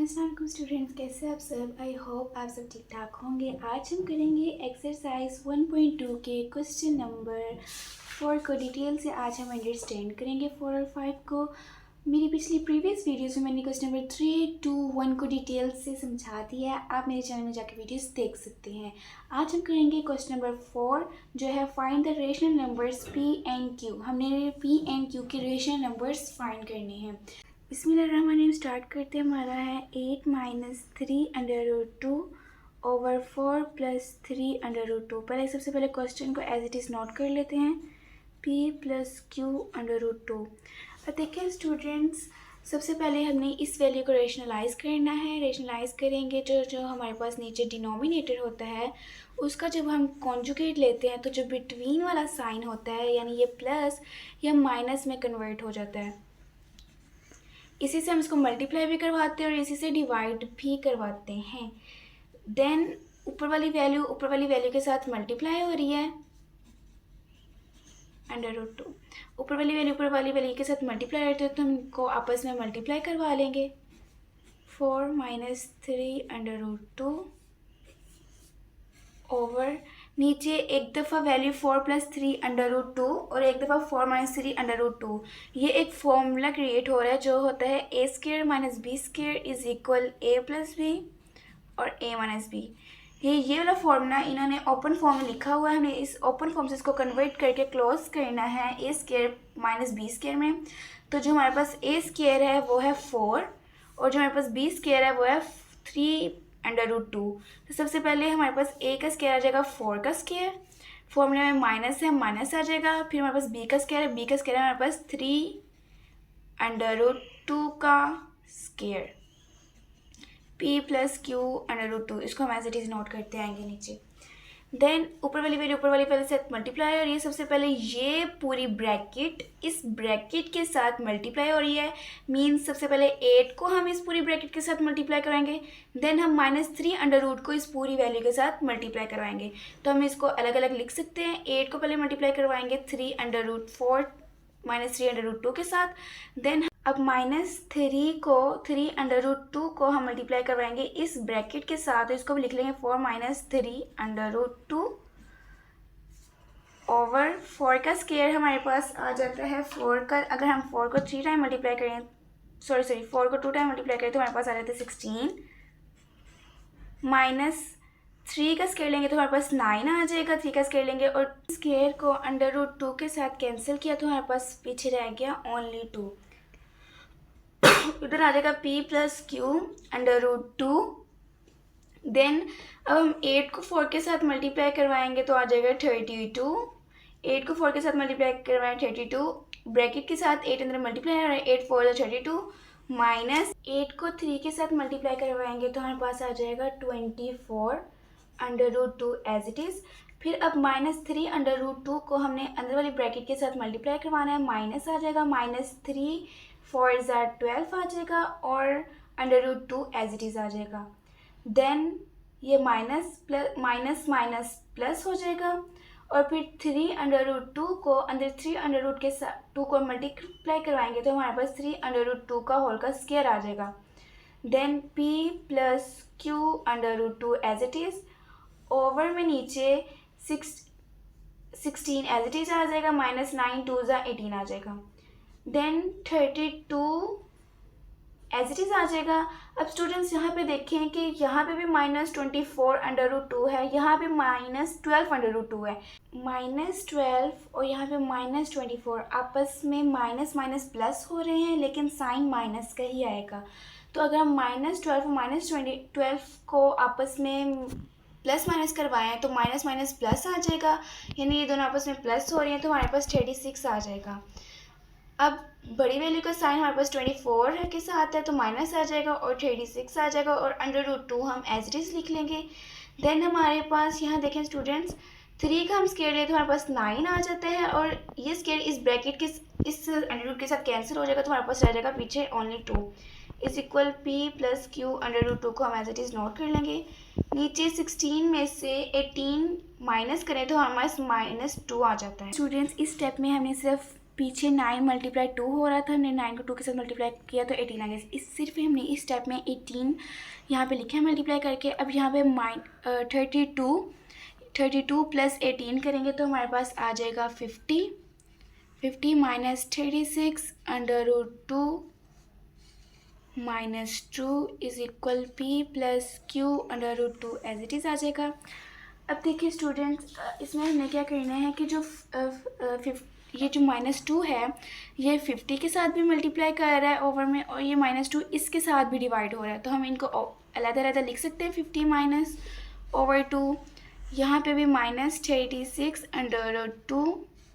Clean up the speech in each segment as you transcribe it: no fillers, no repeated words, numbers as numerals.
अस्सलाम स्टूडेंट्स, कैसे आप सब। आई होप आप सब ठीक ठाक होंगे। आज हम करेंगे एक्सरसाइज 1.2 के क्वेश्चन नंबर 4 को डिटेल से आज हम अंडरस्टैंड करेंगे 4 और 5 को। मेरी पिछली प्रीवियस वीडियोस में मैंने क्वेश्चन नंबर 3 to 1 को डिटेल से समझा दिया है। आप मेरे चैनल में जाकर वीडियोस देख सकते हैं। आज हम करेंगे क्वेश्चन नंबर 4 जो है find the rational numbers P and Q. हमने पी एंड क्यू के रेशनल नंबर्स फाइंड करने हैं। बिस्मिल्लाहिर्रहमानिर्रहीम स्टार्ट करते हैं। हमारा है 8 - 3/√2 over 4 + 3/√2। पहले सबसे पहले क्वेश्चन को एज इट इज़ नोट कर लेते हैं, p + q/√2। अब देखिए स्टूडेंट्स, सबसे पहले हमने इस वैल्यू को रेशनलाइज करना है। रेशनलाइज करेंगे तो जो हमारे पास नीचे डिनोमिनेटर होता है उसका जब हम कॉन्जुगेट लेते हैं तो जो बिटवीन वाला साइन होता है यानी ये प्लस या माइनस में कन्वर्ट हो जाता है। इसी से हम इसको मल्टीप्लाई भी करवाते हैं और इसी से डिवाइड भी करवाते हैं। देन ऊपर वाली वैल्यू के साथ मल्टीप्लाई हो रही है √2। ऊपर वाली वैल्यू के साथ मल्टीप्लाई करते हैं तो हम इनको आपस में मल्टीप्लाई करवा लेंगे। 4 - 3/√2 ओवर नीचे एक दफ़ा वैल्यू 4 + 3/√2 और एक दफ़ा 4 - 3/√2। ये एक फॉर्मूला क्रिएट हो रहा है जो होता है a² - b² = a + b और a - b। ये वाला फॉर्मूला इन्होंने ओपन फॉर्म में लिखा हुआ है। हमें इस ओपन फॉर्म से इसको कन्वर्ट करके क्लोज करना है a² - b² में। तो जो हमारे पास a² है वो है 4 और जो हमारे पास b² है वो है 3/√2। तो सबसे पहले हमारे पास a का स्क्वायर आ जाएगा 4 का स्क्वायर, फॉर्मूले में माइनस है माइनस आ जाएगा। फिर हमारे पास b का स्क्वायर है, b का स्क्वायर है हमारे पास 3/√2 का स्क्वायर, p + q/√2। इसको हम एज इट इज़ नोट करते आएंगे नीचे। देन ऊपर वाली वैल्यू से मल्टीप्लाई और ये सबसे पहले ये पूरी ब्रैकेट इस ब्रैकेट के साथ मल्टीप्लाई हो रही है। मीन्स सबसे पहले 8 को हम इस पूरी ब्रैकेट के साथ मल्टीप्लाई कराएंगे। देन हम -3/√2 को इस पूरी वैल्यू के साथ मल्टीप्लाई करवाएंगे। तो हम इसको अलग अलग लिख सकते हैं। 8 को पहले मल्टीप्लाई करवाएंगे 3/4 - 3/√2 के साथ। देन अब -3 को 3/√2 को हम मल्टीप्लाई करवाएंगे इस ब्रैकेट के साथ। तो इसको भी लिख लेंगे 4 - 3/√2 ओवर 4 का स्क्वायर हमारे पास आ जाता है 4 का। अगर हम 4 को 3 टाइम मल्टीप्लाई करें 4 को 2 टाइम मल्टीप्लाई करें तो हमारे पास आ जाता है 16। -3 का स्क्वायर लेंगे तो हमारे पास 9 आ जाएगा। 3 का स्क्वायर लेंगे और स्क्वायर को √2 के साथ कैंसिल किया तो हमारे पास पीछे रह गया ओनली 2। इधर आ जाएगा p + q/√2। देन अब हम 8 को 4 के साथ मल्टीप्लाई करवाएंगे तो आ जाएगा 32। 8 को 4 के साथ मल्टीप्लाई करवाएं 32, ब्रैकेट के साथ 8 अंदर मल्टीप्लाई हो रहा है, 8 4 32 माइनस 8 को 3 के साथ मल्टीप्लाई करवाएंगे तो हमारे पास आ जाएगा 24/√2 एज इट इज़। फिर अब -3/√2 को हमने अंदर वाली ब्रैकेट के साथ मल्टीप्लाई करवाना है, माइनस आ जाएगा। -3 4 × 12 आ जाएगा और √2 एज इट इज़ आ जाएगा। देन ये माइनस प्लस हो जाएगा और फिर 3/√2 को अंदर 3/√2 के साथ 2 को मल्टीप्लाई करवाएंगे तो हमारे पास 3/√2 का होल का स्क्वायर आ जाएगा। Then p + q/√2 as it is over में नीचे 16 एज इट इज़ आ जाएगा। -9 2 × 18 आ जाएगा। देन 32 एज इट इज़ आ जाएगा। अब स्टूडेंट्स यहाँ पे देखें कि यहाँ पे भी -24/√2 है, यहाँ पे -12/√2 है। -12 और यहाँ पे -24 आपस में माइनस माइनस प्लस हो रहे हैं लेकिन साइन माइनस का ही आएगा। तो अगर हम -12 और -12 को आपस में प्लस माइनस करवाएं तो माइनस माइनस प्लस आ जाएगा, यानी ये दोनों आपस में प्लस हो रही हैं तो हमारे पास 36 आ जाएगा। अब बड़ी वैल्यू का साइन हमारे पास 24 के साथ है तो माइनस आ जाएगा और 36 आ जाएगा और √2 हम एज इट इज़ लिख लेंगे। देन हमारे पास यहाँ देखें स्टूडेंट्स, 3 का हम स्क्वायर लें तो हमारे पास 9 आ जाता है और ये स्क्वायर इस ब्रैकेट के इस √2 के साथ कैंसिल हो जाएगा तो हमारे पास रह जाएगा पीछे ओनली 2 = p + q/√2 को हम एज इट इज़ नोट कर लेंगे। नीचे 16 में से 18 माइनस करें तो हमारे पास -2 आ जाता है। स्टूडेंट्स इस स्टेप में हमने सिर्फ पीछे 9 मल्टीप्लाई 2 हो रहा था, हमने 9 को 2 के साथ मल्टीप्लाई किया तो 18 आ गया। इस सिर्फ हमने इस स्टेप में 18 यहाँ पे लिखा है मल्टीप्लाई करके। अब यहाँ पे 32 प्लस 18 करेंगे तो हमारे पास आ जाएगा 50 minus 36 under root 2 minus 2 is equal P plus Q under root 2 as it is आ जाएगा। अब देखिए स्टूडेंट्स, इसमें हमने क्या करना है कि जो ये जो -2 है ये 50 के साथ भी मल्टीप्लाई कर रहा है ओवर में, और ये -2 इसके साथ भी डिवाइड हो रहा है, तो हम इनको अलग-अलग लिख सकते हैं। 50 माइनस ओवर 2, यहाँ पे भी -36 अंडर 2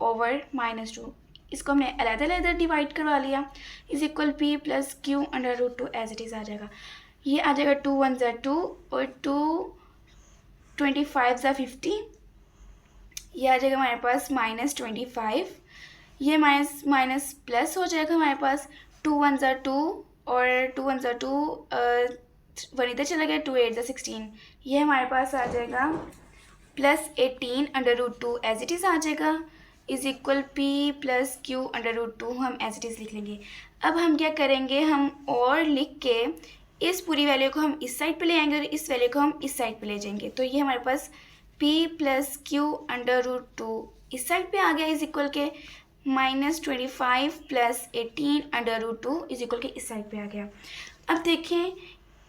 ओवर -2, इसको हमने अलग-अलग डिवाइड करवा लिया, is equal P plus Q under root 2 as it is आ जाएगा। ये आ जाएगा 2 1 ज़ा 2 और 2 25 ज़ा 50, ये आ जाएगा हमारे पास -25, ये माइनस प्लस हो जाएगा हमारे पास 2 1 ज़ा 2 और 2 1 ज़ा 2 वन इधर चला गया, 2 8 ज़ा 16, ये हमारे पास आ जाएगा plus 18 under root 2 as it is आ जाएगा, is equal P plus Q under root 2 हम एज इट इज़ लिख लेंगे। अब हम क्या करेंगे, हम और लिख के इस पूरी वैल्यू को हम इस साइड पे ले आएंगे और इस वैल्यू को हम इस साइड पे ले जाएंगे, तो ये हमारे पास p plus Q under root 2 इस साइड पे आ गया, इज इक्वल के -25 plus 18 under root 2 is equal के इस साइड पे आ गया। अब देखें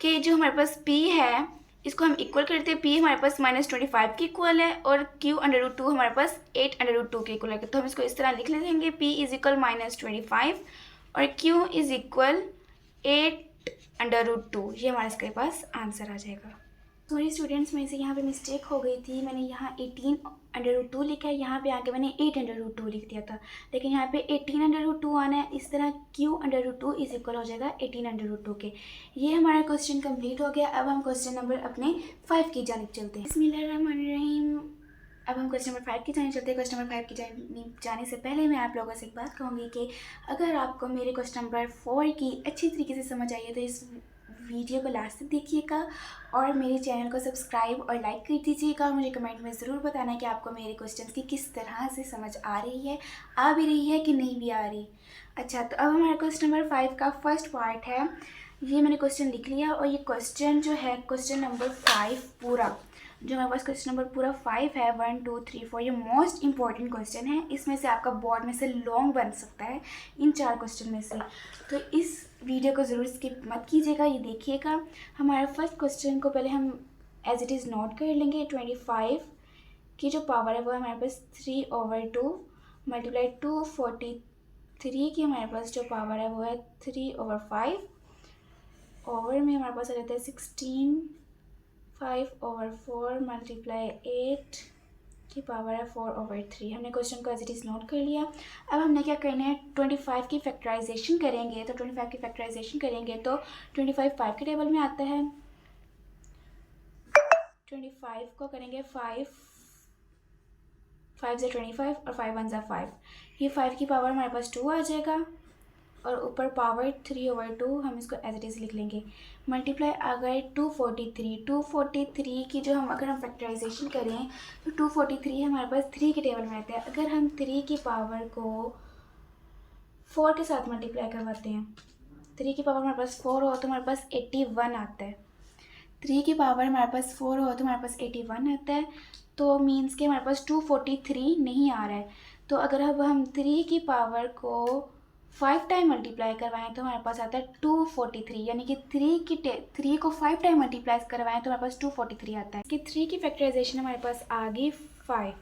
कि जो हमारे पास p है इसको हम इक्वल करते हैं, p हमारे पास -25 के इक्वल है और q अंडर रूट 2 हमारे पास 8 अंडर रूट 2 के इक्वल है, तो हम इसको इस तरह लिख लेंगे, p इज इक्वल -25 और q is equal 8 under root 2, ये हमारे इसके पास आंसर आ जाएगा। सॉरी स्टूडेंट्स, मेरे से यहाँ पे मिस्टेक हो गई थी, मैंने यहाँ 18 अंडर रूट 2 लिखा है, यहाँ पे आके मैंने 8 अंडर रूट 2 लिख दिया था, लेकिन यहाँ पे 18 अंडर रूट 2 आना है, इस तरह q under root 2 is equal हो जाएगा 18 अंडर रूट 2 के। ये हमारा क्वेश्चन कंप्लीट हो गया। अब हम क्वेश्चन नंबर अपने 5 की जानिब चलते हैं। बिस्मिल्लाहिर्रहमानिर्रहीम। अब हम क्वेश्चन नंबर 5 की जानिब चलते हैं। क्वेश्चन नंबर 5 की जानिब जाने से पहले मैं आप लोगों से एक बात कहूँगी कि अगर आपको मेरे क्वेश्चन नंबर 4 की अच्छी तरीके से समझ आई है तो इस वीडियो को लास्ट तक देखिएगा और मेरे चैनल को सब्सक्राइब और लाइक कर दीजिएगा। मुझे कमेंट में ज़रूर बताना कि आपको मेरे क्वेश्चंस की किस तरह से समझ आ रही है, आ भी रही है कि नहीं भी आ रही। अच्छा, तो अब हमारा क्वेश्चन नंबर 5 का फर्स्ट पार्ट है, ये मैंने क्वेश्चन लिख लिया और ये क्वेश्चन जो है क्वेश्चन नंबर 5 पूरा, जो हमारे पास क्वेश्चन नंबर पूरा 5 है, 1 2 3 4, ये मोस्ट इंपॉर्टेंट क्वेश्चन है। इसमें से आपका बोर्ड में से लॉन्ग बन सकता है इन 4 क्वेश्चन में से, तो इस वीडियो को ज़रूर स्किप मत कीजिएगा, ये देखिएगा। हमारा फर्स्ट क्वेश्चन को पहले हम एज इट इज़ नोट कर लेंगे। 25 की जो पावर है वो हमारे पास 3/2 मल्टीप्लाई 243 की हमारे पास जो पावर है वो है 3/5, ओवर में हमारे पास आ जाता है 16, 5/4 मल्टीप्लाई 8 की पावर है 4/3। हमने क्वेश्चन को एज इट इज़ नोट कर लिया। अब हमने क्या करना है, 25 की फैक्टराइजेशन करेंगे, तो 25 की फैक्टराइजेशन करेंगे तो 25 5 के टेबल में आता है, 25 को करेंगे 5 5 ज़ा 25 और 5 1 ज़ा 5, ये 5 की पावर हमारे पास 2 आ जाएगा और ऊपर पावर 3/2 हम इसको एज इट इज़ लिख लेंगे। मल्टीप्लाई आ गए 243 की जो हम अगर हम फैक्टराइजेशन करें तो 243 हमारे पास 3 के टेबल में आता है। अगर हम 3 की पावर को 4 के साथ मल्टीप्लाई करवाते हैं, 3 की पावर हमारे पास 4 हो तो हमारे पास 81 आता है। 3 की पावर हमारे पास 4 हो तो हमारे पास 81 आता है, तो मीन्स कि हमारे पास 243 नहीं आ रहा है। तो अगर अब हम 3 की पावर को 5 टाइम मल्टीप्लाई करवाएं तो हमारे पास आता है 243, यानी कि 3 को 5 टाइम मल्टीप्लाई करवाएं तो हमारे पास 243 आता है। कि 3 की फैक्टराइजेशन हमारे पास आ गई 5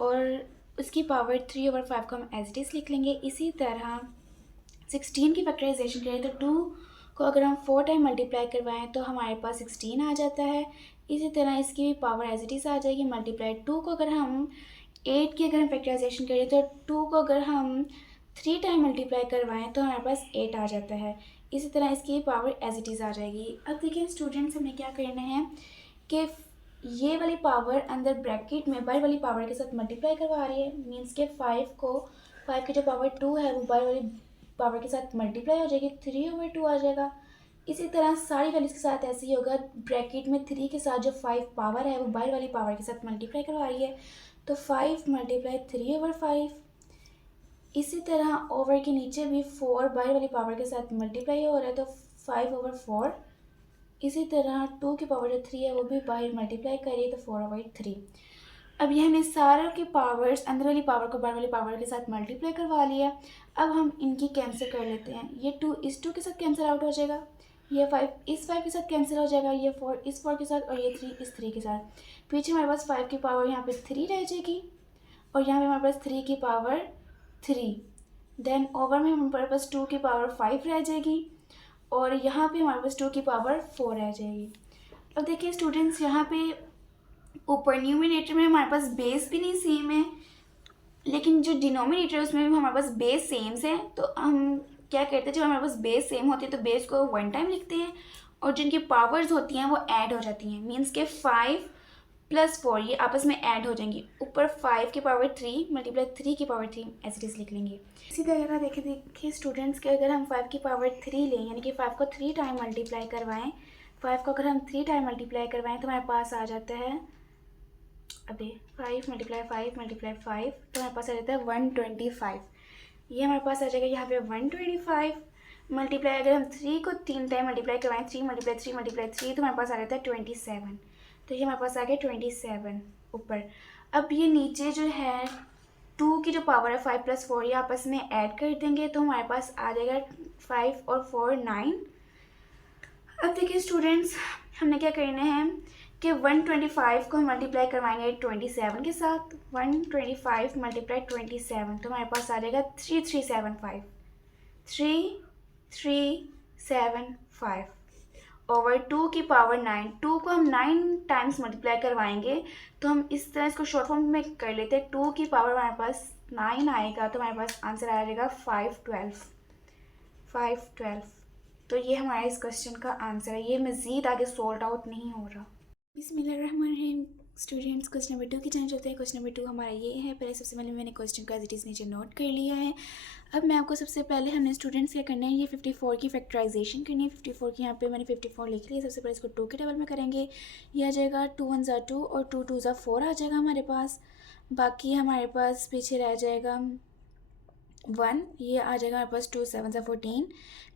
और उसकी पावर 3/5 को हम एज इट इज़ लिख लेंगे। इसी तरह 16 की फैक्टराइजेशन करें तो 2 को अगर हम 4 टाइम मल्टीप्लाई करवाएं तो हमारे पास 16 आ जाता है। इसी तरह इसकी भी पावर एज इट इज़ आ जाएगी, मल्टीप्लाई 2 को अगर हम 8 की अगर हम फैक्टराइजेशन करें तो 2 को अगर हम 3 टाइम मल्टीप्लाई करवाएं तो हमारे पास 8 आ जाता है। इसी तरह इसकी पावर एज इट इज़ आ जाएगी। अब देखिए स्टूडेंट्स, हमें क्या करना है कि ये वाली पावर अंदर ब्रैकेट में बाहर वाली पावर के साथ मल्टीप्लाई करवा रही है, मीन्स के 5 की जो पावर 2 है वो बाहर वाली पावर के साथ मल्टीप्लाई हो जाएगी, 3/2 आ जाएगा। इसी तरह सारी वैल्यूज़ के साथ ऐसे ही होगा, ब्रैकेट में 3 के साथ जो 5 पावर है वो बाहर वाली पावर के साथ मल्टीप्लाई करवा रही है, तो 5 मल्टीप्लाई 3/5 इसी तरह ओवर के नीचे भी 4 बाहर वाली पावर के साथ मल्टीप्लाई हो रहा है तो 5/4। इसी तरह 2 की पावर जो 3 है वो भी बाहर मल्टीप्लाई करिए तो 4/3। अब ये हमने सारों की पावर्स अंदर वाली पावर को बाहर वाली पावर के साथ मल्टीप्लाई करवा लिया। अब हम इनकी कैंसिल कर लेते हैं। ये 2 इस 2 के साथ कैंसिल आउट हो जाएगा, ये 5 इस 5 के साथ कैंसिल हो जाएगा, ये 4 इस 4 के साथ और ये 3 इस 3 के साथ। पीछे हमारे पास 5 की पावर यहाँ पे 3 रह जाएगी और यहाँ पे हमारे पास 3 की पावर 3। देन ओवर में हमारे पास 2 की पावर 5 रह जाएगी और यहाँ पे हमारे पास 2 की पावर 4 रह जाएगी। अब देखिए स्टूडेंट्स, यहाँ पे ऊपर न्यूमिनेटर में हमारे पास बेस भी नहीं सेम है, लेकिन जो डिनोमिनेटर है उसमें भी हमारे पास बेस सेम है। तो हम क्या करते हैं, जब हमारे पास बेस सेम होती है तो बेस को 1 टाइम लिखते हैं और जिनकी पावर्स होती हैं वो ऐड हो जाती हैं। मीन्स के 5 + 4 ये आपस में ऐड हो जाएंगी। ऊपर 5 की पावर 3 मल्टीप्लाई 3 की पावर 3 एज इट इज़ लिख लेंगे। इसी तरह देखिए स्टूडेंट्स के अगर हम 5 की पावर 3 लें, यानी कि 5 को 3 टाइम मल्टीप्लाई करवाएं, 5 को अगर हम 3 टाइम मल्टीप्लाई करवाएं तो हमारे पास आ जाता है, अभी 5 × 5 तो हमारे पास आ जाता है 125। ये हमारे पास आ जाएगा यहाँ पे 125 मल्टीप्लाई, अगर हम 3 को 3 टाइम मल्टीप्लाई करवाएं, 3 × 3 × 3 तो हमारे पास आ जाता है 27। तो ये हमारे पास आ गया 27 ऊपर। अब ये नीचे जो है 2 की जो पावर है 5 + 4 ये आपस में ऐड कर देंगे तो हमारे पास आ जाएगा 5 और 4 9। अब देखिए स्टूडेंट्स, हमने क्या करना है कि 125 को हम मल्टीप्लाई करवाएंगे 27 के साथ। 125 × 27 तो हमारे पास आ जाएगा 3375। 3375 ओवर 2 की पावर 9। 2 को हम 9 टाइम्स मल्टीप्लाई करवाएंगे तो हम इस तरह इसको शॉर्ट फॉर्म में कर लेते हैं। 2 की पावर हमारे पास 9 आएगा तो हमारे पास आंसर आ जाएगा 512। तो ये हमारे इस क्वेश्चन का आंसर है। ये मज़ीद आगे सॉल्ट आउट नहीं हो रहा। बिस्मिल्लाहिर्रहमानिर्रहीम। स्टूडेंट्स, क्वेश्चन नंबर 2 की जान चलते हैं। क्वेश्चन नंबर 2 हमारा ये है। पहले सबसे पहले मैंने क्वेश्चन का एज इट इज़ नीचे नोट कर लिया है। अब मैं आपको सबसे पहले हमने स्टूडेंट्स क्या करना है, ये 54 की फैक्टराइजेशन करनी है। 54 की यहाँ पे मैंने 54 लिख लिया। सबसे पहले इसको 2 के टेबल में करेंगे। ये आ जाएगा 2 × 1 = 2 और 2 × 2 = 4 आ जाएगा हमारे पास। बाकी हमारे पास पीछे रह जाएगा 1। ये आ जाएगा हमारे पास 2 × 7 = 14।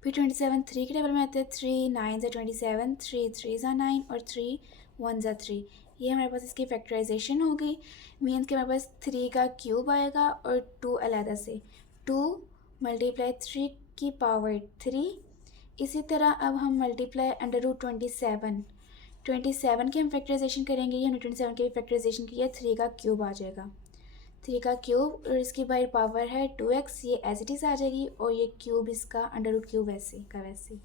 फिर 27 3 के टेबल में आते हैं। 3 × 9 = 27, 3 × 3 = 9 और 3 × 1 = 3। ये हमारे पास इसकी फैक्टराइजेशन हो गई। मीन्स कि हमारे पास 3 का क्यूब आएगा और 2 अलहदा से। 2 × 3 की पावर 3। इसी तरह अब हम मल्टीप्लाई √27 27 की हम फैक्टराइजेशन करेंगे। ये हमने 27 की भी फैक्टराइजेशन की है। 3 का क्यूब आ जाएगा। 3 का क्यूब और इसकी बाहर पावर है 2x, ये एज इट इज़ आ जाएगी और ये क्यूब इसका √³ वैसे का वैसे।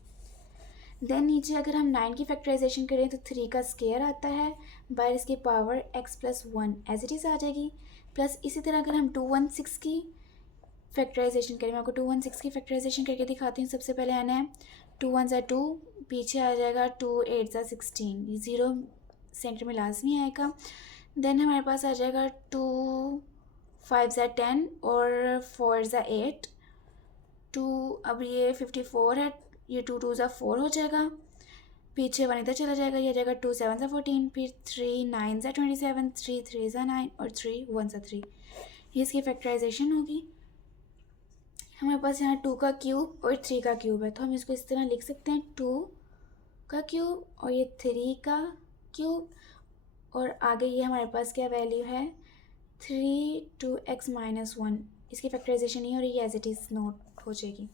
देन नीचे अगर हम 9 की फैक्टराइजेशन करें तो 3 का स्केयर आता है, बाहर इसकी power x + 1 as it is आ जाएगी। प्लस इसी तरह अगर हम 216 की फैक्टराइजेशन करें, मैं आपको 216 की फैक्टराइजेशन करके दिखाती हूँ। सबसे पहले आना है 2 × 1 = 2, पीछे आ जाएगा 2 × 8 = 16, ये 0 सेंटर में लाजमी आएगा। देन हमारे पास आ जाएगा 2 × 5 = 10 और 4 × 8। 2 अब ये 54 है, ये 2 × 2 = 4 हो जाएगा। पीछे 1 इधर चला जाएगा, ये जाएगा 2 × 7 = 14, फिर 3 × 9 = 27, 3 × 3 = 9 और 3 × 1 = 3। ये इसकी फैक्टराइजेशन होगी। हमारे पास यहाँ 2 का क्यूब और 3 का क्यूब है तो हम इसको इस तरह लिख सकते हैं, 2 का क्यूब और ये 3 का क्यूब और आगे ये हमारे पास क्या वैल्यू है 3 2x - 1। इसकी फैक्टराइजेशन नहीं हो रही है, एज इट इज़ नोट हो जाएगी।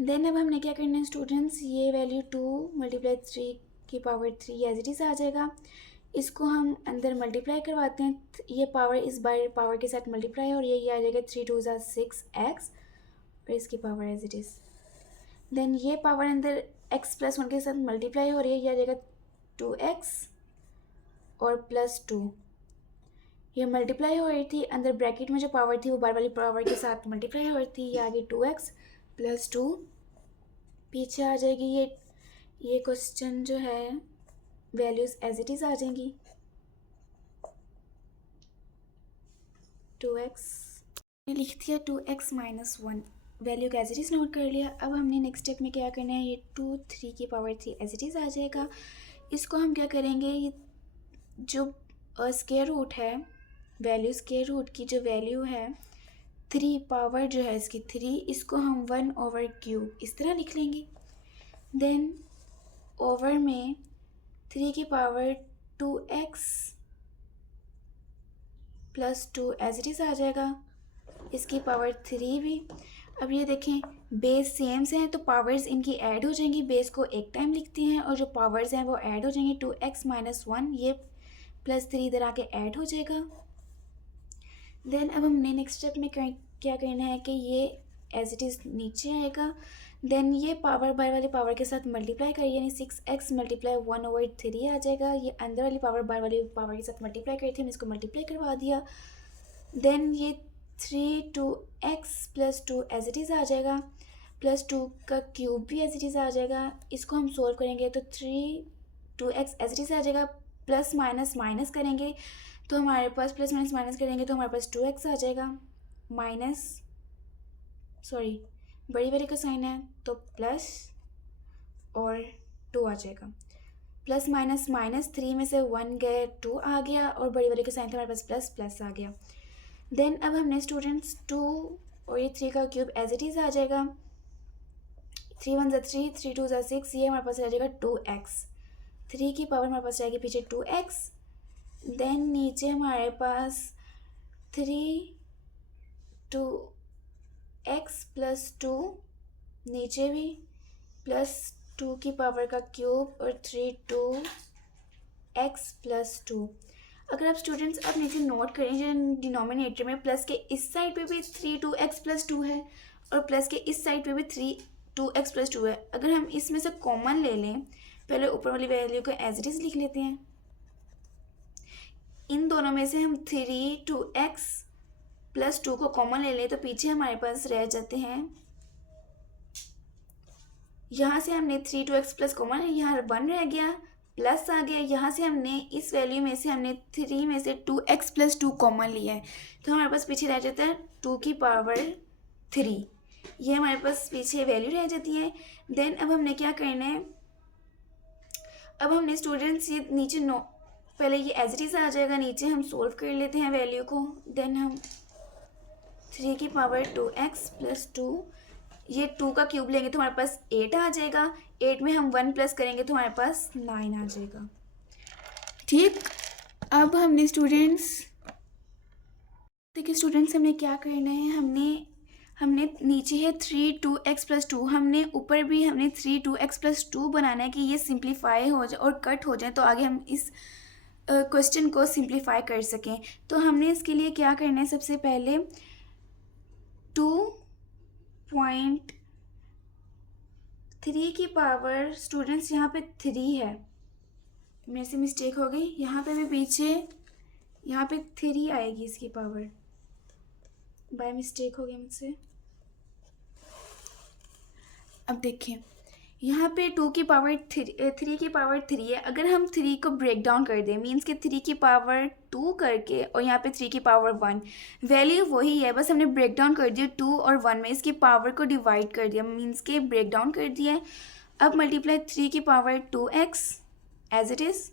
देन अब हमने क्या करना है स्टूडेंट्स, ये वैल्यू 2 × 3 की पावर 3 एज इट इज़ आ जाएगा। इसको हम अंदर मल्टीप्लाई करवाते हैं। ये पावर इस बार पावर के साथ मल्टीप्लाई और ये आ जाएगा 3 × 2 = 6x और इसकी power as it is. Then ये पावर अंदर x + 1 के साथ मल्टीप्लाई हो रही है, ये आ जाएगा 2x और +2। ये मल्टीप्लाई हो रही थी, अंदर ब्रैकेट में जो पावर थी वो बार वाली पावर के साथ मल्टीप्लाई हो रही थी। ये आ गई 2x + 2, पीछे आ जाएगी ये क्वेश्चन जो है वैल्यूज़ एज इट इज़ आ जाएंगी। 2x लिख दिया, 2x - 1 वैल्यू का एज इट इज़ नोट कर लिया। अब हमने नेक्स्ट स्टेप में क्या करना है, ये 2 3 की पावर 3 एज इट इज़ आ जाएगा। इसको हम क्या करेंगे, ये जो स्क्वायर रूट है, वैल्यू स्क्वायर रूट की जो वैल्यू है 3 पावर जो है इसकी 3, इसको हम 1/क्यूब इस तरह लिख लेंगे। देन ओवर में 3 की power 2x plus 2 as it is आ जाएगा, इसकी पावर 3 भी। अब ये देखें बेस सेम से हैं तो पावर्स इनकी ऐड हो जाएंगी, बेस को एक टाइम लिखते हैं और जो पावर्स हैं वो ऐड हो जाएंगी। 2x - 1 ये प्लस 3 इधर आके ऐड हो जाएगा। देन अब हमने नेक्स्ट स्टेप में क्या करना है कि ये एज इट इज़ नीचे आएगा। देन ये पावर बाहर वाली पावर के साथ मल्टीप्लाई करिए, यानी 6x × 1/3 आ जाएगा। ये अंदर वाली पावर बाहर वाली पावर के साथ मल्टीप्लाई करी थी, हमने इसको मल्टीप्लाई करवा दिया। देन ये 3x + 2 एज इट इज़ आ जाएगा, प्लस 2 का क्यूब भी एज इट इज़ आ जाएगा। इसको हम सोल्व करेंगे तो 2x एज इट इज़ आ जाएगा, प्लस माइनस माइनस करेंगे तो हमारे पास प्लस माइनस माइनस करेंगे तो हमारे पास 2x आ जाएगा, बड़ी वाली का साइन है तो प्लस और 2 आ जाएगा। प्लस माइनस माइनस 3 में से 1 गए 2 आ गया, और बड़ी वाली का साइन था हमारे पास प्लस प्लस आ गया। देन अब हमने स्टूडेंट्स 2 और ये 3 का क्यूब एज इट इज़ आ जाएगा। 3 × 1 = 3, 3 × 2 = 6, ये हमारे पास रह जाएगा 2x। 3 की पावर हमारे पास रहेगी पीछे 2x। देन नीचे हमारे पास 3 2x + 2, नीचे भी प्लस 2 की पावर का क्यूब और 3 2x + 2। अगर आप स्टूडेंट्स अब नीचे नोट करें जो डिनोमिनेटर में प्लस के इस साइड पे भी 3 2x + 2 है और प्लस के इस साइड पे भी 3 2x + 2 है। अगर हम इसमें से कॉमन ले लें, पहले ऊपर वाली वैल्यू को एज इट इज़ लिख लेते हैं। इन दोनों में से हम 3 2x + 2 को कॉमन ले लें तो पीछे हमारे पास रह जाते हैं, यहाँ से हमने 3 2x प्लस कॉमन है, यहाँ 1 रह गया, प्लस आ गया। यहाँ से हमने इस वैल्यू में से हमने 3 में से 2x + 2 कॉमन लिया है तो हमारे पास पीछे रह जाता है 2 की पावर 3, ये हमारे पास पीछे वैल्यू रह जाती है। देन अब हमने क्या करना है, अब हमने स्टूडेंट्स ये नीचे पहले ये एज इट इज़ आ जाएगा, नीचे हम सोल्व कर लेते हैं वैल्यू को। देन हम 3 की पावर 2x + 2, ये 2 का क्यूब लेंगे तो हमारे पास 8 आ जाएगा। 8 में हम 1 प्लस करेंगे तो हमारे पास 9 आ जाएगा। ठीक, अब हमने स्टूडेंट्स देखिए स्टूडेंट्स हमने क्या करना है, हमने नीचे है 3 2x + 2, हमने ऊपर भी हमने 3 2x + 2 बनाना है कि ये सिंप्लीफाई हो जाए और कट हो जाए तो आगे हम इस क्वेश्चन को सिंप्लीफाई कर सकें। तो हमने इसके लिए क्या करना है, सबसे पहले 2.3 की पावर स्टूडेंट्स यहाँ पे 3 है, मेरे से मिस्टेक हो गई, यहाँ पे भी पीछे यहाँ पे 3 आएगी इसकी पावर, बाय मिस्टेक हो गई मुझसे। अब देखें यहाँ पे 2 की पावर 3 की पावर 3 है। अगर हम 3 को ब्रेक डाउन कर दें, मीन्स के 3 की पावर 2 करके और यहाँ पे 3 की पावर 1, वैल्यू वही है, बस हमने ब्रेक डाउन कर दिया 2 और 1 में, इसकी पावर को डिवाइड कर दिया, मीन्स के ब्रेक डाउन कर दिया। अब मल्टीप्लाई 3 की power 2x as it is,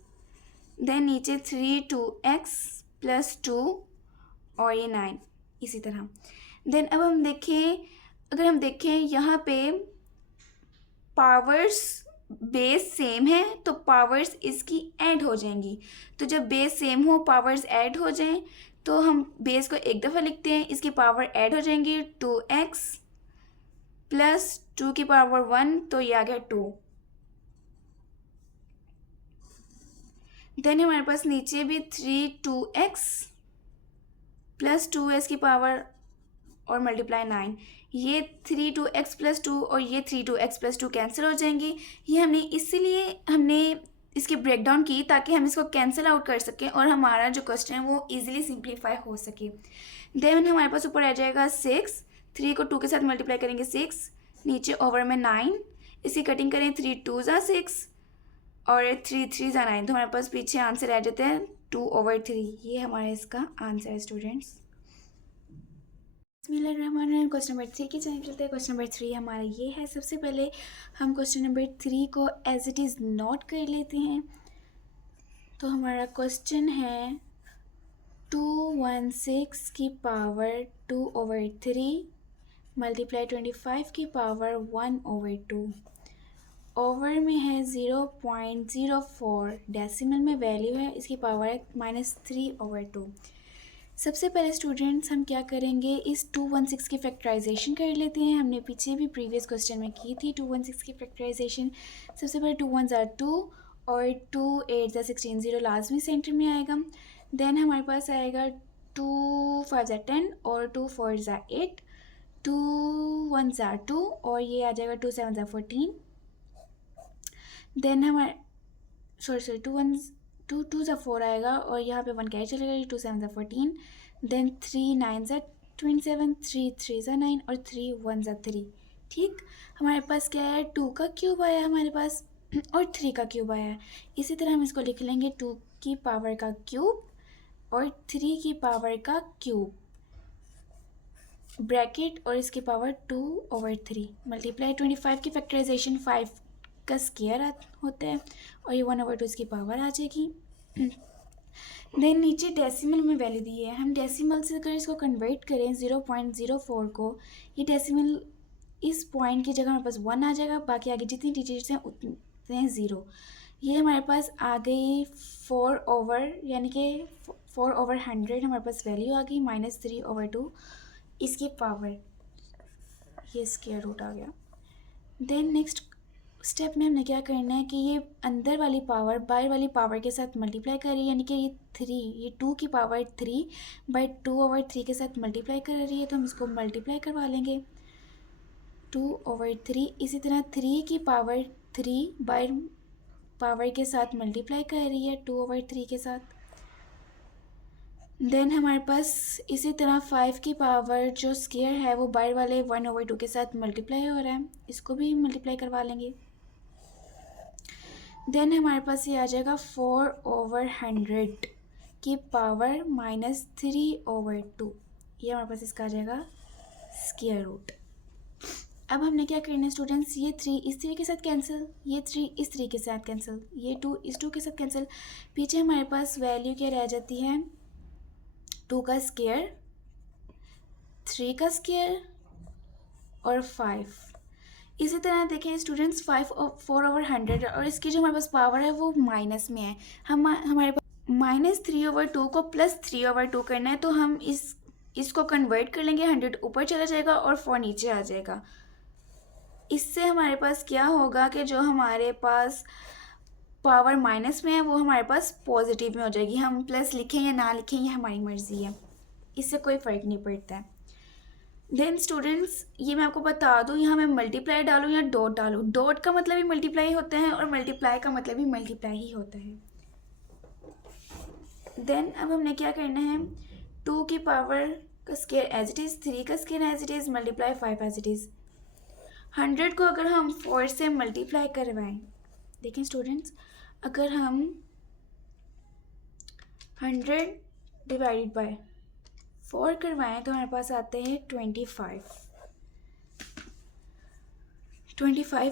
then नीचे 3 2x + 2 और ये 9 इसी तरह। देन अब हम देखें, अगर हम देखें यहाँ पे पावर्स बेस सेम है तो पावर्स इसकी ऐड हो जाएंगी। तो जब बेस सेम हो पावर्स ऐड हो जाएं तो हम बेस को एक दफ़ा लिखते हैं, इसकी पावर ऐड हो जाएंगी 2x + 2 की पावर 1, तो ये आ गया 2। देन हमारे पास नीचे भी 3 2x + 2 की पावर और मल्टीप्लाई 9, ये 3 2x + 2 और ये 3 2x + 2 कैंसिल हो जाएंगे। ये हमने इसीलिए हमने इसकी ब्रेक डाउन की ताकि हम इसको कैंसिल आउट कर सकें और हमारा जो क्वेश्चन है वो इजीली सिंप्लीफाई हो सके। देन हमारे पास ऊपर आ जाएगा 6, 3 को 2 के साथ मल्टीप्लाई करेंगे 6, नीचे ओवर में 9, इसकी कटिंग करें 3 2 = 6 और 3 3 = 9, तो हमारे पास पीछे आंसर आ जाते हैं 2/3। ये हमारा इसका आंसर है स्टूडेंट्स। बिस्मिल्लाहिर्रहमानिर्रहीम। क्वेश्चन नंबर 3 की जाने चलते हैं। क्वेश्चन नंबर 3 हमारा ये है। सबसे पहले हम क्वेश्चन नंबर 3 को एज इट इज़ नोट कर लेते हैं। तो हमारा क्वेश्चन है 216 की पावर 2/3 मल्टीप्लाई 25 की पावर 1/2। ओवर में है 0.04, डेसिमल में वैल्यू है, इसकी पावर है -3/2। सबसे पहले स्टूडेंट्स हम क्या करेंगे, इस 216 की फैक्टराइजेशन कर लेते हैं। हमने पीछे भी प्रीवियस क्वेश्चन में की थी 216 की फैक्टराइजेशन। सबसे पहले 2 1 ज़ा 2 और 2 8 ज़ा 16, 0 लाजमी सेंटर में आएगा। देन हमारे पास आएगा 2 5 ज़ा 10 और 2 4 ज़ा 8, 2 1 ज़ा 2 और ये आ जाएगा 2 7 ज़ा 14। देन हमारे सॉरी 2 2 ज़ा 4 आएगा और यहाँ पे 1 कैरी चलेगा, 2 7 ज़ा 14। देन 3 9 ज़ा 27, 3 3 ज़ा 9 और 3 1 ज़ा 3। ठीक, हमारे पास क्या है, 2 का क्यूब आया हमारे पास और 3 का क्यूब आया है। इसी तरह हम इसको लिख लेंगे 2 की पावर का क्यूब और 3 की पावर का क्यूब, ब्रैकेट और इसकी पावर 2/3 मल्टीप्लाई 25 की फैक्टराइजेशन 5 का स्केयर होता है और ये 1/2 इसकी पावर आ जाएगी। देन नीचे डेसिमल में वैल्यू दी है, हम डेसिमल से अगर इसको कन्वर्ट करें 0.04 को, ये डेसिमल इस पॉइंट की जगह हमारे पास 1 आ जाएगा, बाकी आगे जितनी डिजिट्स हैं उतने 0। ये हमारे पास आ गई 4 यानी कि 4/100 हमारे पास वैल्यू आ गई, -3/2 इसकी पावर, ये स्क्वायर रूट आ गया। देन नेक्स्ट स्टेप में हमने क्या करना है कि ये अंदर वाली पावर बाहर वाली पावर के साथ मल्टीप्लाई कर रही है, यानी कि ये 2 की पावर 3/2/3 के साथ मल्टीप्लाई कर रही है, तो हम इसको मल्टीप्लाई करवा लेंगे 2/3। इसी तरह 3 की पावर 3 बाहर पावर के साथ मल्टीप्लाई कर रही है 2/3 के साथ। देन हमारे पास इसी तरह 5 की पावर जो स्क्वायर है वो बाहर वाले 1/2 के साथ मल्टीप्लाई हो रहा है, इसको भी मल्टीप्लाई करवा लेंगे। देन हमारे पास ये आ जाएगा 4/100 की पावर -3/2, ये हमारे पास इसका आ जाएगा स्क्वायर रूट। अब हमने क्या करना है स्टूडेंट्स, ये 3 इस 3 के साथ कैंसिल, ये 3 इस 3 के साथ कैंसिल, ये 2 इस 2 के साथ कैंसिल। पीछे हमारे पास वैल्यू क्या रह जाती है, 2 का स्क्वायर, 3 का स्क्वायर और 5। इसी तरह देखें स्टूडेंट्स 4/100 और इसकी जो हमारे पास पावर है वो माइनस में है, हमारे पास -3/2 को +3/2 करना है, तो हम इसको कन्वर्ट कर लेंगे, 100 ऊपर चला जाएगा और 4 नीचे आ जाएगा। इससे हमारे पास क्या होगा कि जो हमारे पास पावर माइनस में है वो हमारे पास पॉजिटिव में हो जाएगी। हम प्लस लिखें या ना लिखें ये हमारी मर्ज़ी है, इससे कोई फ़र्क नहीं पड़ता है। देन स्टूडेंट्स ये मैं आपको बता दूँ, यहाँ मैं मल्टीप्लाई डालूँ या डॉट डालूँ, डॉट का मतलब भी मल्टीप्लाई होता है और मल्टीप्लाई का मतलब भी मल्टीप्लाई ही होता है। देन अब हमने क्या करना है, 2 की पावर का स्क्वायर एज इट इज़, 3 का square as it is, multiply 5 as it is. 100 को अगर हम 4 से मल्टीप्लाई करवाएं, देखें स्टूडेंट्स, अगर हम 100 डिवाइडेड बाय 4 करवाएं तो हमारे पास आते हैं 25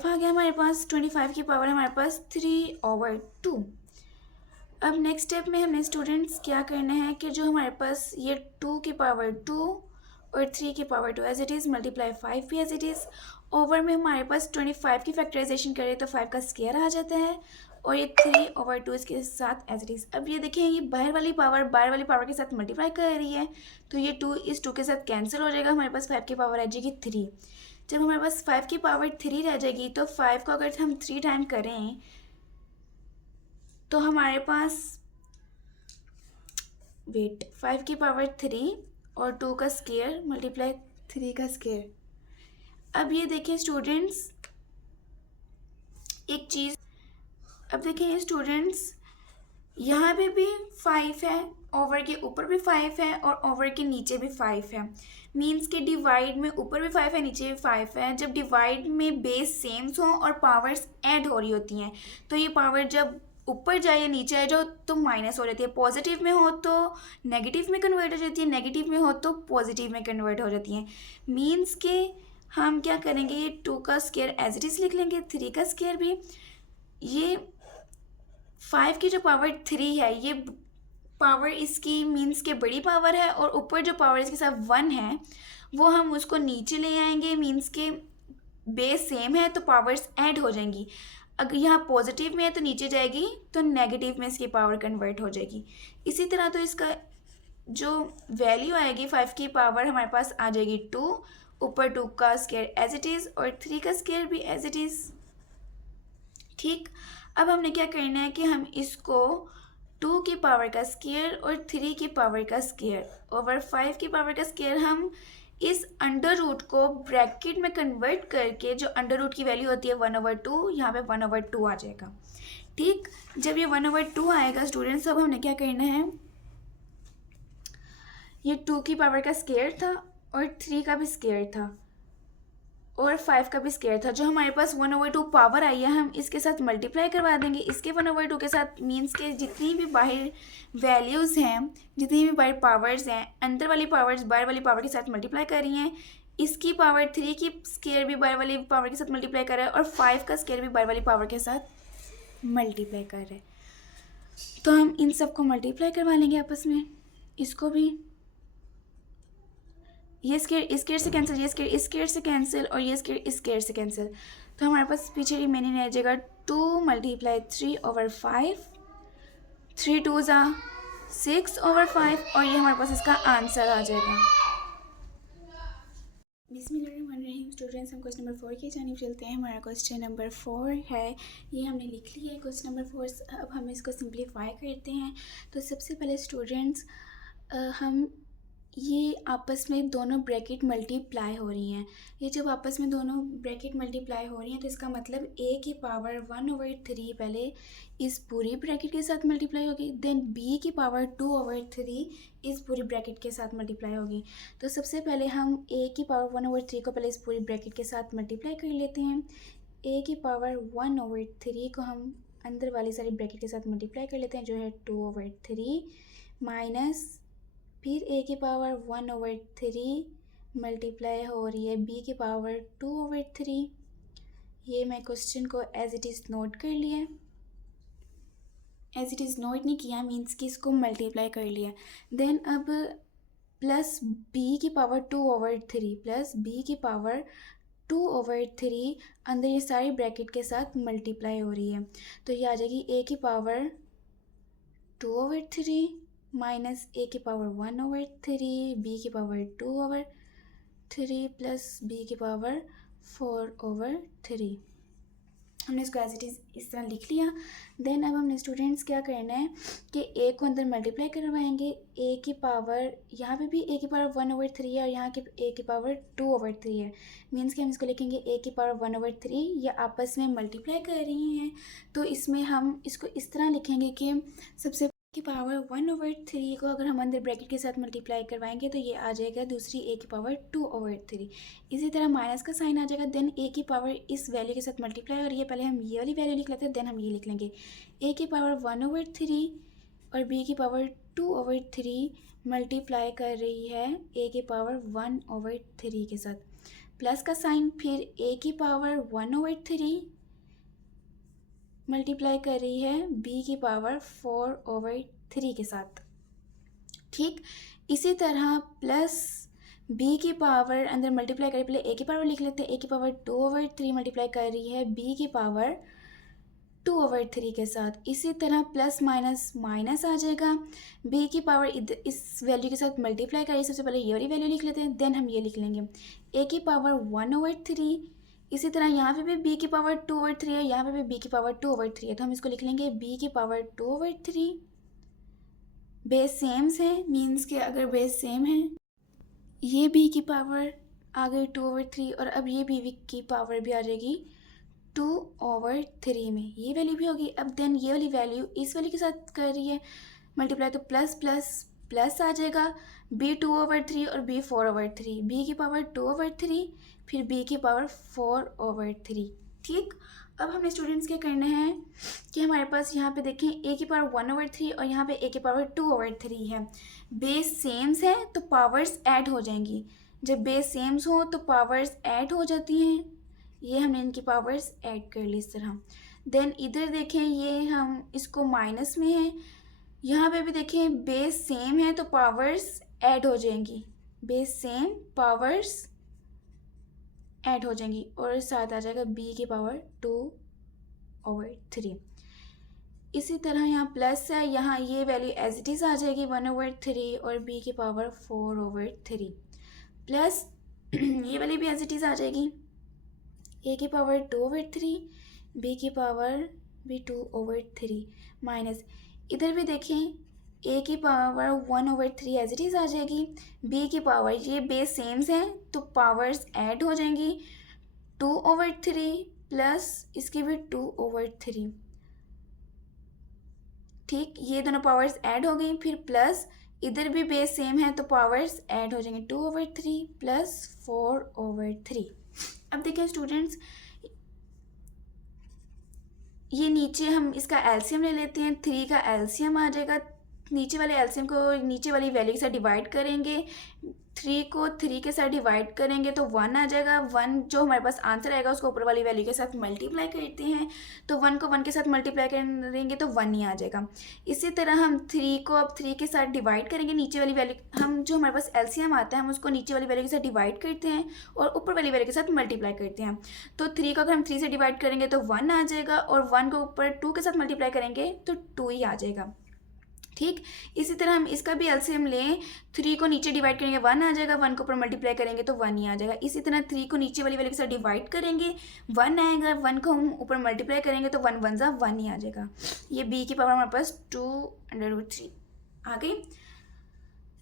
आ गया हमारे पास। 25 की पावर हमारे पास 3/2। अब नेक्स्ट स्टेप में हमने स्टूडेंट्स क्या करना है कि जो हमारे पास ये 2 की पावर 2 और 3 की power 2 as it is, multiply 5 भी एज इट इज़। ओवर में हमारे पास 25 की फैक्टराइजेशन करें तो 5 का स्क्वायर आ जाता है और ये 3/2 इसके साथ एज इट इज़। अब ये देखें ये बाहर वाली पावर के साथ मल्टीप्लाई कर रही है, तो ये 2 इस 2 के साथ कैंसिल हो जाएगा, हमारे पास 5 की पावर आ जाएगी 3। जब हमारे पास 5 की पावर 3 रह जाएगी तो 5 को अगर हम 3 टाइम करें तो हमारे पास 5 की पावर 3 और 2 का स्क्वायर मल्टीप्लाई 3 का स्क्वायर। अब ये देखें स्टूडेंट्स एक चीज़, अब देखें स्टूडेंट्स यहाँ पे भी 5 है, ओवर के ऊपर भी 5 है और ओवर के नीचे भी 5 है। मीन्स के डिवाइड में ऊपर भी 5 है नीचे भी 5 है। जब डिवाइड में बेस सेम्स हों और पावर्स ऐड हो रही होती हैं तो ये पावर जब ऊपर जाए या नीचे आ जाओ तो माइनस हो जाती है, पॉजिटिव में हो तो नेगेटिव में कन्वर्ट हो जाती है, नेगेटिव में हो तो पॉजिटिव में कन्वर्ट हो जाती है। मीन्स के हम क्या करेंगे, ये 2 का स्क्वायर एज इट इज़ लिख लेंगे, 3 का स्क्वायर भी। ये 5 की जो पावर 3 है ये पावर इसकी मीन्स के बड़ी पावर है और ऊपर जो पावर इसके साथ 1 है वो हम उसको नीचे ले आएंगे, मीन्स के बेस सेम है तो पावर्स ऐड हो जाएंगी। अगर यहाँ पॉजिटिव में है तो नीचे जाएगी तो नेगेटिव में इसकी पावर कन्वर्ट हो जाएगी। इसी तरह तो इसका जो वैल्यू आएगी 5 की पावर हमारे पास आ जाएगी 2, ऊपर 2 का स्क्वायर एज इट इज़ और 3 का स्क्वायर भी एज इट इज़। ठीक, अब हमने क्या करना है कि हम इसको 2 की पावर का स्क्वायर और 3 की पावर का स्क्वायर ओवर 5 की पावर का स्क्वायर हम इस अंडर रूट को ब्रैकेट में कन्वर्ट करके जो अंडर रूट की वैल्यू होती है 1/2, यहाँ पे 1/2 आ जाएगा। ठीक, जब ये 1/2 आएगा स्टूडेंट्स, अब हमने क्या करना है, ये 2 की पावर का स्क्वायर था और 3 का भी स्क्वायर था और 5 का भी स्क्वायर था। जो हमारे पास 1/2 पावर आई है हम इसके साथ मल्टीप्लाई करवा देंगे इसके 1/2 के साथ, मीन्स के जितनी भी बाहर वैल्यूज़ हैं, जितनी भी बाहर पावर्स हैं, अंदर वाली पावर्स बाहर वाली पावर के साथ मल्टीप्लाई कर रही हैं। इसकी पावर 3 की स्क्वायर भी बाहर वाली पावर के साथ मल्टीप्लाई कर रहा है और 5 का स्क्वायर भी बाहर वाली पावर के साथ मल्टीप्लाई कर रहे हैं। तो हम इन सबको मल्टीप्लाई करवा लेंगे आपस में, इसको भी, ये स्क्वायर इस स्क्वायर से कैंसिल, ये स्क्वायर इस स्क्वायर से कैंसिल और ये स्क्वायर इस स्क्वायर से कैंसिल। तो हमारे पास पीछे रिमेनिंग रह जाएगा 2 × 3/5, 3 2 6/5 और ये हमारे पास इसका आंसर आ जाएगा। बिस्मिल्लाहिर्रहमानिर्रहीम स्टूडेंट्स, हम क्वेश्चन नंबर 4 की जानिब चलते हैं। हमारा क्वेश्चन नंबर 4 है, ये हमने लिख लिया है क्वेश्चन नंबर 4। अब हम इसको सिंप्लीफाई करते हैं। तो सबसे पहले स्टूडेंट्स हम ये आपस में दोनों ब्रैकेट मल्टीप्लाई हो रही हैं। ये जब आपस में दोनों ब्रैकेट मल्टीप्लाई हो रही हैं तो इसका मतलब a की पावर 1/3 पहले इस पूरी ब्रैकेट के साथ मल्टीप्लाई होगी, देन b की पावर 2/3 इस पूरी ब्रैकेट के साथ मल्टीप्लाई होगी। तो सबसे पहले हम a की पावर 1/3 को पहले इस पूरी ब्रैकेट के साथ मल्टीप्लाई कर लेते हैं। a की पावर 1/3 को हम अंदर वाली सारी ब्रैकेट के साथ मल्टीप्लाई कर लेते हैं, जो है 2/3 माइनस फिर a की पावर 1/3 मल्टीप्लाई हो रही है b की पावर 2/3। ये मैं क्वेश्चन को एज इट इज़ नोट कर लिया, एज इट इज़ नोट नहीं किया, मीन्स कि इसको मल्टीप्लाई कर लिया। देन अब प्लस b की पावर 2/3 प्लस b की पावर 2/3 अंदर ये सारी ब्रैकेट के साथ मल्टीप्लाई हो रही है। तो ये आ जाएगी a की पावर 2/3 माइनस a की पावर 1/3, b की पावर 2/3 प्लस b की पावर 4/3। हमने इसको एज इट इज़ इस तरह लिख लिया। देन अब हमने स्टूडेंट्स क्या करना है कि a को अंदर मल्टीप्लाई करवाएंगे। a की पावर यहाँ पे भी a की पावर 1/3 है और यहाँ के a की पावर 2/3 है, मीन्स कि हम इसको लिखेंगे a की पावर 1/3, ये आपस में मल्टीप्लाई कर रही हैं। तो इसमें हम इसको इस तरह लिखेंगे कि सबसे की पावर 1/3 को अगर हम अंदर ब्रैकेट के साथ मल्टीप्लाई करवाएंगे तो ये आ जाएगा दूसरी a की पावर 2/3। इसी तरह माइनस का साइन आ जाएगा, देन a की पावर इस वैल्यू के साथ मल्टीप्लाई और ये पहले हम ये वाली वैल्यू लिख लेते हैं, देन हम ये लिख लेंगे a की पावर 1/3 और b की पावर 2/3 मल्टीप्लाई कर रही है a की पावर 1/3 के साथ, प्लस का साइन, फिर a की पावर 1/3 मल्टीप्लाई कर रही है b की पावर 4/3 के साथ। ठीक, इसी तरह प्लस b की पावर अंदर मल्टीप्लाई करें, पहले a की पावर लिख लेते हैं, a की पावर 2/3 मल्टीप्लाई कर रही है b की पावर 2/3 के साथ। इसी तरह प्लस माइनस माइनस आ जाएगा, b की पावर इस वैल्यू के साथ मल्टीप्लाई करिए, सबसे पहले ये वाली वैल्यू लिख लेते हैं, देन हम ये लिख लेंगे a की पावर 1/3। इसी तरह यहाँ पे भी b की पावर 2/3 है, यहाँ पे भी b की पावर 2/3 है, तो हम इसको लिख लेंगे b की पावर 2/3। बेस सेम है, मीन्स के अगर बेस सेम है, ये b की पावर आ गई 2/3 और अब ये b की पावर भी आ जाएगी 2/3 में, ये वैल्यू भी होगी। अब देन ये वाली वैल्यू इस वाली के साथ कर रही है मल्टीप्लाई, तो प्लस प्लस प्लस आ जाएगा, b 2/3 और b 4/3, b की पावर 2/3 फिर b की पावर 4/3। ठीक, अब हमें स्टूडेंट्स क्या करना है कि हमारे पास यहाँ पे देखें a की पावर 1/3 और यहाँ पे a की पावर 2/3 है। बेस सेम्स है तो पावर्स ऐड हो जाएंगी, जब बेस सेम्स हो तो पावर्स ऐड हो जाती हैं। ये हमने इनकी पावर्स ऐड कर ली इस तरह। देन इधर देखें, ये हम इसको माइनस में है यहाँ पे भी देखें बेस सेम है तो पावर्स ऐड हो जाएंगी, बेस सेम पावर्स ऐड हो जाएंगी और साथ आ जाएगा b की पावर 2/3। इसी तरह यहाँ प्लस है, यहाँ ये वैल्यू एज इट इज़ आ जाएगी 1/3 और b की पावर 4/3 प्लस ये वाली भी एज इट इज़ आ जाएगी a की पावर 2/3 b की पावर भी 2/3 माइनस इधर भी देखें a की पावर 1/3 एज इट इज़ आ जाएगी, b की पावर ये बेस सेम्स हैं तो पावर्स ऐड हो जाएंगी 2/3 प्लस इसकी भी 2/3। ठीक, ये दोनों पावर्स ऐड हो गई, फिर प्लस इधर भी बेस सेम है तो पावर्स ऐड हो जाएंगे 2/3 प्लस 4/3। अब देखिए स्टूडेंट्स, ये नीचे हम इसका एलसीएम ले लेते हैं, 3 का एलसीएम आ जाएगा, नीचे वाले एलसीएम को नीचे वाली वैल्यू के साथ डिवाइड करेंगे, 3 को 3 के साथ डिवाइड करेंगे तो 1 आ जाएगा, 1 जो हमारे पास आंसर आएगा उसको ऊपर वाली वैल्यू के साथ मल्टीप्लाई करते हैं तो 1 को 1 के साथ मल्टीप्लाई करेंगे तो 1 ही आ जाएगा। इसी तरह हम 3 को अब 3 के साथ डिवाइड करेंगे, नीचे वाली वैल्यू हम जो हमारे पास एलसीएम आता है हम उसको नीचे वाली वैल्यू के साथ डिवाइड करते हैं और ऊपर वाली वैल्यू के साथ मल्टीप्लाई करते हैं। तो 3 को अगर हम 3 से डिवाइड करेंगे तो 1 आ जाएगा और 1 को ऊपर 2 के साथ मल्टीप्लाई करेंगे तो 2 ही आ जाएगा। ठीक, इसी तरह हम इसका भी एलसीएम लें, 3 को नीचे डिवाइड करेंगे 1 आ जाएगा, 1 को ऊपर मल्टीप्लाई करेंगे तो 1 ही आ जाएगा। इसी तरह 3 को नीचे वाली वैल्यू के साथ डिवाइड करेंगे 1 आएगा, 1 को हम ऊपर मल्टीप्लाई करेंगे तो 1 1 1 ही आ जाएगा। ये b की पावर हमारे पास 2/3 आ गई।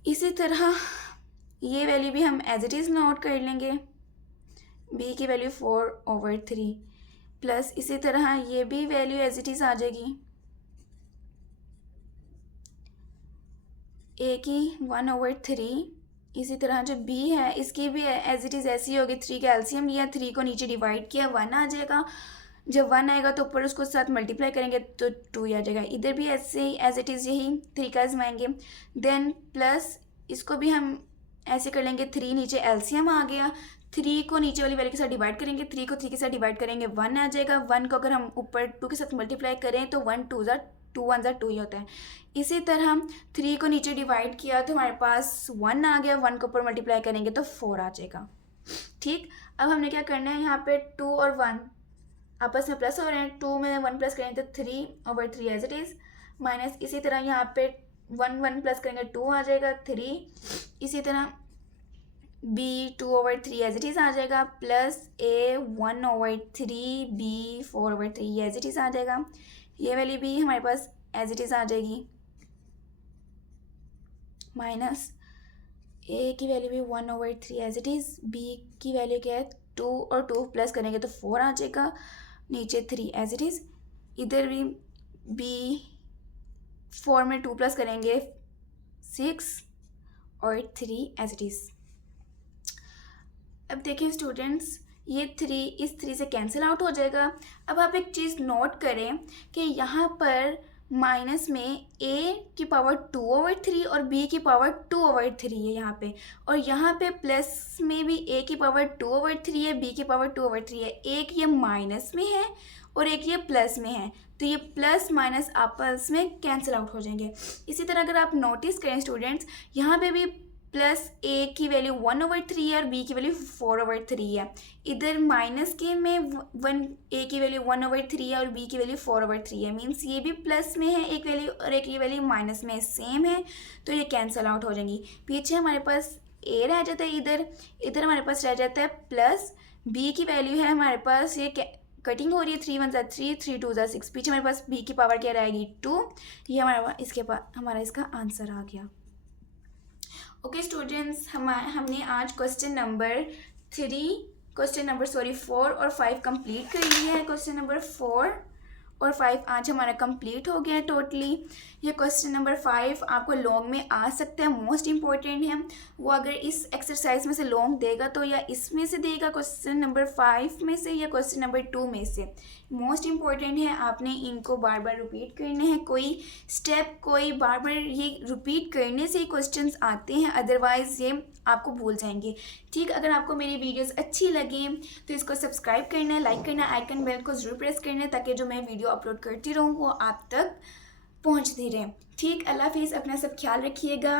इसी तरह ये वैल्यू भी हम एज इट इज़ नोट कर लेंगे, b की वैल्यू 4/3 प्लस इसी तरह ये भी वैल्यू एज इट इज़ आ जाएगी, a की 1/3। इसी तरह जो b है इसकी भी एज इट इज़ ऐसी होगी, 3 का एलसीएम लिया, 3 को नीचे डिवाइड किया 1 आ जाएगा, जब 1 आएगा तो ऊपर उसको साथ मल्टीप्लाई करेंगे तो 2 ही आ जाएगा। इधर भी ऐसे ही एज इट इज़ यही तरीका आजमाएंगे। देन प्लस इसको भी हम ऐसे कर लेंगे, 3 नीचे एलसीएम आ गया, 3 को नीचे वाली वैल्यू के साथ डिवाइड करेंगे, 3 को 3 के साथ डिवाइड करेंगे 1 आ जाएगा, 1 को अगर हम ऊपर 2 के साथ मल्टीप्लाई करें तो 1 2 1 2 ही होता है। इसी तरह 3 को नीचे डिवाइड किया तो हमारे पास 1 आ गया, 1 को ऊपर मल्टीप्लाई करेंगे तो 4 आ जाएगा। ठीक, अब हमने क्या करना है, यहाँ पे 2 और 1 आपस में प्लस हो रहे हैं, 2 में 1 प्लस करेंगे तो 3/3 एज इट इज़, माइनस इसी तरह यहाँ पे 1 1 प्लस करेंगे 2 आ जाएगा 3, इसी तरह b 2/3 एज इट इज़ आ जाएगा, plus a 1/3 b 4/3 as it is आ जाएगा। ये वाली भी हमारे पास एज इट इज़ आ जाएगी, माइनस a की वैल्यू भी 1/3 एज इट इज़, b की वैल्यू क्या है 2 और 2 प्लस करेंगे तो 4 आ जाएगा, नीचे 3 एज इट इज़, इधर भी b 4 में 2 प्लस करेंगे 6 और 3 एज इट इज़। अब देखें स्टूडेंट्स, ये 3 इस 3 से कैंसिल आउट हो जाएगा। अब आप एक चीज़ नोट करें कि यहाँ पर माइनस में a की पावर 2/3 और b की पावर 2/3 है यहाँ पे, और यहाँ पे प्लस में भी a की पावर 2/3 है, b की पावर 2/3 है, एक ये माइनस में है और एक ये प्लस में है, तो ये प्लस माइनस आपस में कैंसिल आउट हो जाएंगे। इसी तरह अगर आप नोटिस करें स्टूडेंट्स, यहाँ पे भी प्लस a की वैल्यू 1/3 है और b की वैल्यू 4/3 है, इधर माइनस के में a की वैल्यू 1/3 है और b की वैल्यू 4/3 है, मीन्स ये भी प्लस में है एक वैल्यू और एक ये वैल्यू माइनस में सेम है, तो ये कैंसिल आउट हो जाएंगी। पीछे हमारे पास a रह जाता है, इधर हमारे पास रह जाता है प्लस b की वैल्यू है हमारे पास, ये कटिंग हो रही है, 3 1 3 3 2 6, पीछे हमारे पास b की पावर क्या रहेगी 2, ये हमारा इसका आंसर आ गया। ओके स्टूडेंट्स, हमने आज क्वेश्चन नंबर 4 और 5 कंप्लीट कर लिया है। क्वेश्चन नंबर 4 और 5 आज हमारा कंप्लीट हो गया है टोटली। ये क्वेश्चन नंबर 5 आपको लॉन्ग में आ सकता है, मोस्ट इम्पॉर्टेंट है वो, अगर इस एक्सरसाइज में से लॉन्ग देगा तो या इसमें से देगा क्वेश्चन नंबर 5 में से या क्वेश्चन नंबर 2 में से, मोस्ट इम्पॉर्टेंट है, आपने इनको बार बार रिपीट करने हैं, कोई स्टेप कोई बार बार ये रिपीट करने से ही क्वेश्चंस आते हैं, अदरवाइज़ ये आपको भूल जाएंगे। ठीक, अगर आपको मेरी वीडियोस अच्छी लगी तो इसको सब्सक्राइब करना, लाइक करना, आइकन बेल को ज़रूर प्रेस करना, ताकि जो मैं वीडियो अपलोड करती रहूँ वो आप तक पहुँचते रहें। ठीक, अल्लाह हाफिज़, अपना सब ख्याल रखिएगा।